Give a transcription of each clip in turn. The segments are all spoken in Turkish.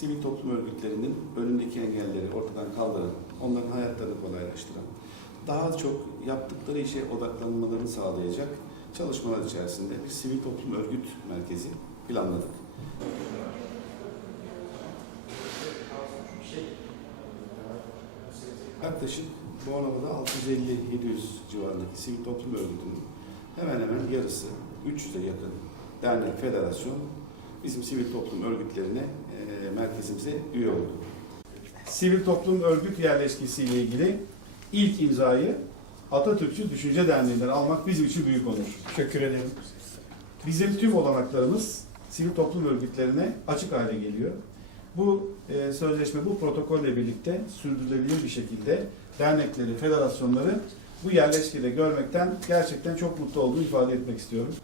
sivil toplum örgütlerinin önündeki engelleri ortadan kaldıran, onların hayatlarını kolaylaştıran, daha çok yaptıkları işe odaklanmalarını sağlayacak çalışmalar içerisinde bir sivil toplum örgüt merkezi planladık. Yaklaşık Bornova'da 650-700 civarındaki sivil toplum örgütünün hemen hemen yarısı, 300'e yakın dernek, federasyon bizim sivil toplum örgütlerine, e, merkezimize üye oldu. Sivil toplum örgüt yerleşkesi ile ilgili ilk imzayı Atatürkçü Düşünce Derneği'nden almak bizim için büyük onur. Teşekkür ederim. Bizim tüm olanaklarımız sivil toplum örgütlerine açık hale geliyor. Bu e, sözleşme, bu protokolle birlikte sürdürülebilir bir şekilde dernekleri, federasyonları bu yerleşkede görmekten gerçekten çok mutlu olduğumu ifade etmek istiyorum.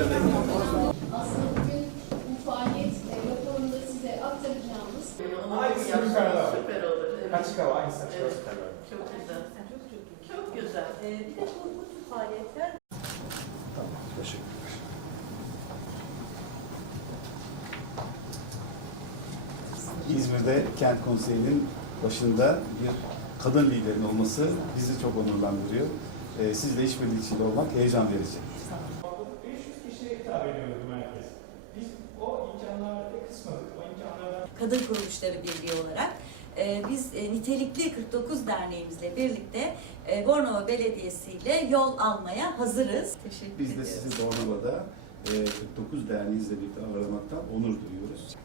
Aslında bu faaliyet raporunda size aktaracağımız Süper olur. Süper olur. Evet. Açık hava aynı saçma Evet. Çok güzel. Çok güzel. Bir de bu, bu tür Tamam, teşekkürler. İzmir'de kent konseyinin başında bir kadın liderin olması bizi çok onurlandırıyor. Ee, sizle işbirliği içinde olmak heyecan verici. 500 kişiye hitap ediyoruz bu merkez. Biz o imkanları kısmadık. O imkanlardan Kadın Kuruluşları Birliği olarak e, biz e, nitelikli 49 derneğimizle birlikte e, Bornova Belediyesi ile yol almaya hazırız. Teşekkür Biz de ediyoruz. sizi Bornova'da e, 49 derneğinizle birlikte ağırlamaktan onur duyuyoruz.